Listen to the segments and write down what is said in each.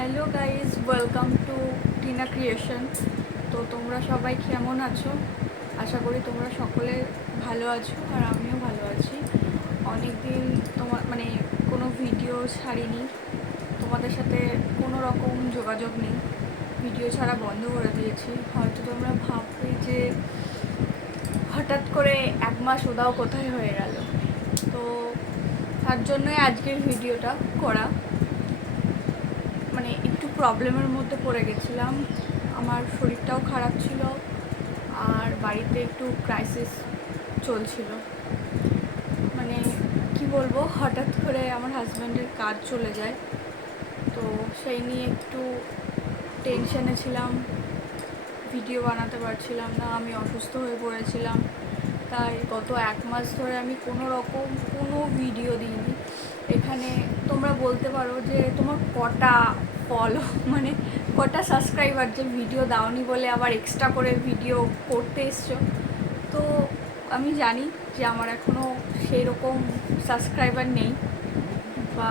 Hello guys, welcome to Tina creation. তো তোমরা সবাই কেমন আছো? আশা করি তোমরা সকলে ভালো আছো আর আমিও ভালো আছি। অনেক দিন কোনো ভিডিও ছাড়িনি, তোমাদের সাথে কোনো রকম যোগাযোগ নেই, ভিডিও ছাড়া বন্ধ করে দিয়েছি। হয়তো তোমরা ভাববে যে হঠাৎ করে 1 মাস ওদাও কোথায় হয়ে গেল। তো তার জন্যই আজকের ভিডিওটা করা। একটু প্রবলেমের মধ্যে পড়ে গেছিলাম, আমার শরীরটাও খারাপ ছিল আর বাড়িতে একটু ক্রাইসিস চলছিল। কি বলবো, হঠাৎ করে আমার হাজব্যান্ডের কাজ চলে যায়, তো সেই নিয়ে একটু টেনশনে ছিলাম, ভিডিও বানাতে পারছিলাম না, আমি অসুস্থ হয়ে পড়েছিলাম। তাই গত 1 মাস ধরে আমি কোনো ভিডিও দিইনি। এখানে তোমরা বলতে পারো যে তোমার কটা ফলো কটা সাবস্ক্রাইবার যে ভিডিও দাওনি বলে আবার এক্সট্রা করে ভিডিও করতে এসছো। তো আমি জানি যে আমার এখনও সেই রকম সাবস্ক্রাইবার নেই বা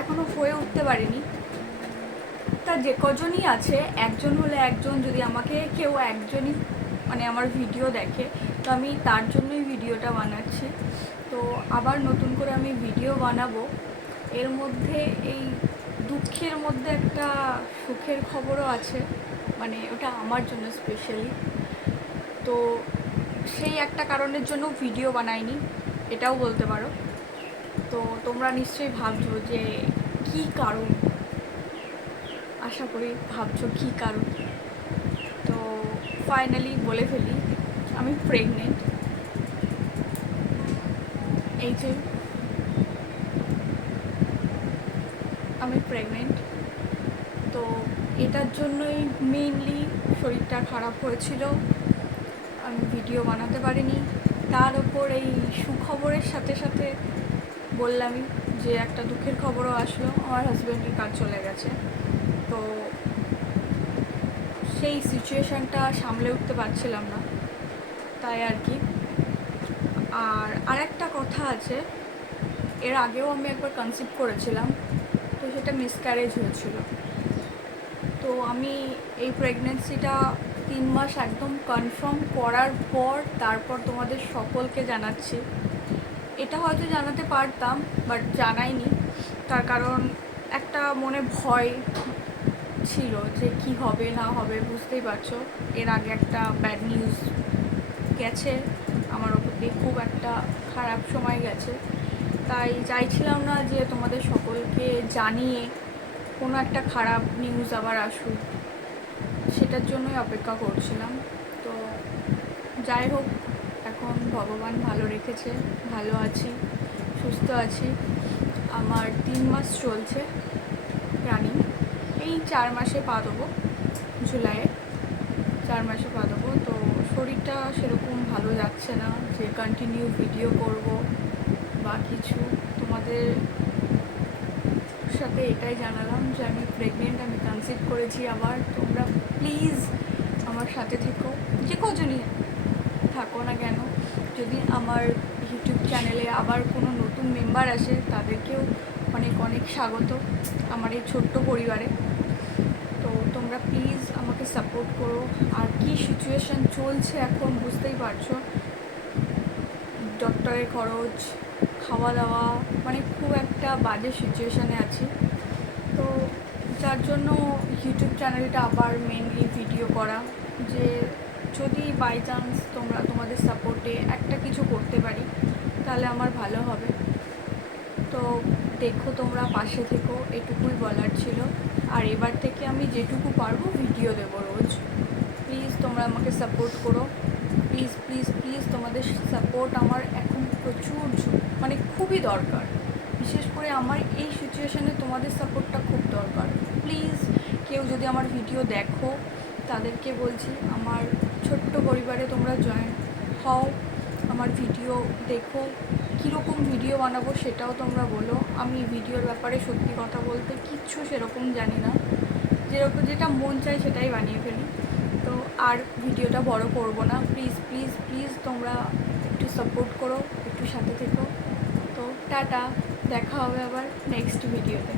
এখনও হয়ে উঠতে পারিনি। তা যে কজনই আছে, একজন হলে একজন, যদি আমাকে কেউ একজনই আমার ভিডিও দেখে, তো আমি তার জন্যই ভিডিওটা বানাচ্ছি। তো আবার নতুন করে আমি ভিডিও বানাবো। এর মধ্যে এই দুঃখের মধ্যে একটা সুখের খবরও আছে, ওটা আমার জন্য স্পেশালি। তো সেই একটা কারণের জন্য ভিডিও বানাইনি, এটাও বলতে পারো। তো তোমরা নিশ্চয়ই ভাবছো যে কী কারণ, আশা করি ভাবছো কী কারণ। তো ফাইনালি বলে ফেলি, আমি প্রেগনেন্ট। এই যে আমি প্রেগনেন্ট। তো এটার জন্যই মেইনলি শরীরটা খারাপ হয়েছিল, আমি ভিডিও বানাতে পারিনি। তার ওপর এই সুখবরের সাথে সাথে বললামই যে একটা দুঃখের খবরও আসলো, আমার হাজব্যান্ডের কাজ চলে গেছে। তো সেই সিচুয়েশানটা সামলে উঠতে পারছিলাম না, তাই আর কি। আর একটা কথা আছে, এর আগেও আমি একবার কনসিভ করেছিলাম, তো সেটা মিসক্যারেজ হয়েছিল। তো আমি এই প্রেগনেন্সিটা 3 মাস একদম কনফার্ম করার পর তারপর তোমাদের সকলকে জানাচ্ছি। এটা হয়তো জানাতে পারতাম, বাট জানাইনি, তার কারণ একটা মনে ভয় ছিল যে কি হবে না হবে, বুঝতেই পারছো। এর আগে একটা ব্যাড নিউজ গেছে আমার ওপর দিয়ে, খুব একটা খারাপ সময় গেছে। তাই চাইছিলাম না যে তোমাদের সকলকে জানিয়ে কোনো একটা খারাপ নিউজ আবার আসুক, সেটার জন্যই অপেক্ষা করছিলাম। তো যাই হোক, এখন ভগবান ভালো রেখেছে, ভালো আছি, সুস্থ আছি। আমার 3 মাস চলছে রানিং, এই 4 মাসে পা দেবো, জুলাইয়ে 4 মাসে পা দেবো। তো শরীরটা সেরকম ভালো যাচ্ছে না যে কন্টিনিউ ভিডিও করব বা কিছু। তোমাদের সাথে এটাই জানালাম যে আমি প্রেগনেন্ট, আমি কনসিভ করেছি আবার। তোমরা প্লিজ আমার সাথে থেকো, যে কজনই থাকো না কেন। যদি আমার ইউটিউব চ্যানেলে আবার কোনো নতুন মেম্বার আসে, তাদেরকেও অনেক অনেক স্বাগত আমার এই ছোট্ট পরিবারে। তো তোমরা প্লিজ আমাকে সাপোর্ট করো। আর কি সিচুয়েশান চলছে এখন বুঝতেই পারছো, ডক্টরের খরচ, খাওয়া দাওয়া, খুব একটা বাজে সিচুয়েশানে আছি। তো যার জন্য ইউটিউব চ্যানেলটা আবার মেনলি ভিডিও করা, যে যদি বাই চান্স তোমাদের সাপোর্টে একটা কিছু করতে পারি তাহলে আমার ভালো হবে। তো দেখো, তোমরা পাশে থেকো, এটুকুই বলার ছিল। আর এবার থেকে আমি যেটুকু পারবো ভিডিও দেবো রোজ। প্লিজ তোমরা আমাকে সাপোর্ট করো, প্লিজ প্লিজ প্লিজ। তোমাদের সাপোর্ট আমার এখন প্রচুর খুবই দরকার। বিশেষ করে আমার এই সিচুয়েশানে তোমাদের সাপোর্টটা খুব দরকার। প্লিজ কেউ যদি আমার ভিডিও দেখো, তাদেরকে বলছি আমার ছোট্ট পরিবারে তোমরা জয়েন হও, আমার ভিডিও দেখো, কীরকম ভিডিও বানাবো সেটাও তোমরা বলো। আমি ভিডিওর ব্যাপারে সত্যি কথা বলতে কিচ্ছু সেরকম জানি না, যেটা মন চায় সেটাই বানিয়ে ফেলি। তো আর ভিডিওটা বড় করব না, প্লিজ প্লিজ প্লিজ তোমরা একটু সাপোর্ট করো, একটু সাথে থেকো। তো টাটা, দেখা হবে আবার নেক্সট ভিডিওতে।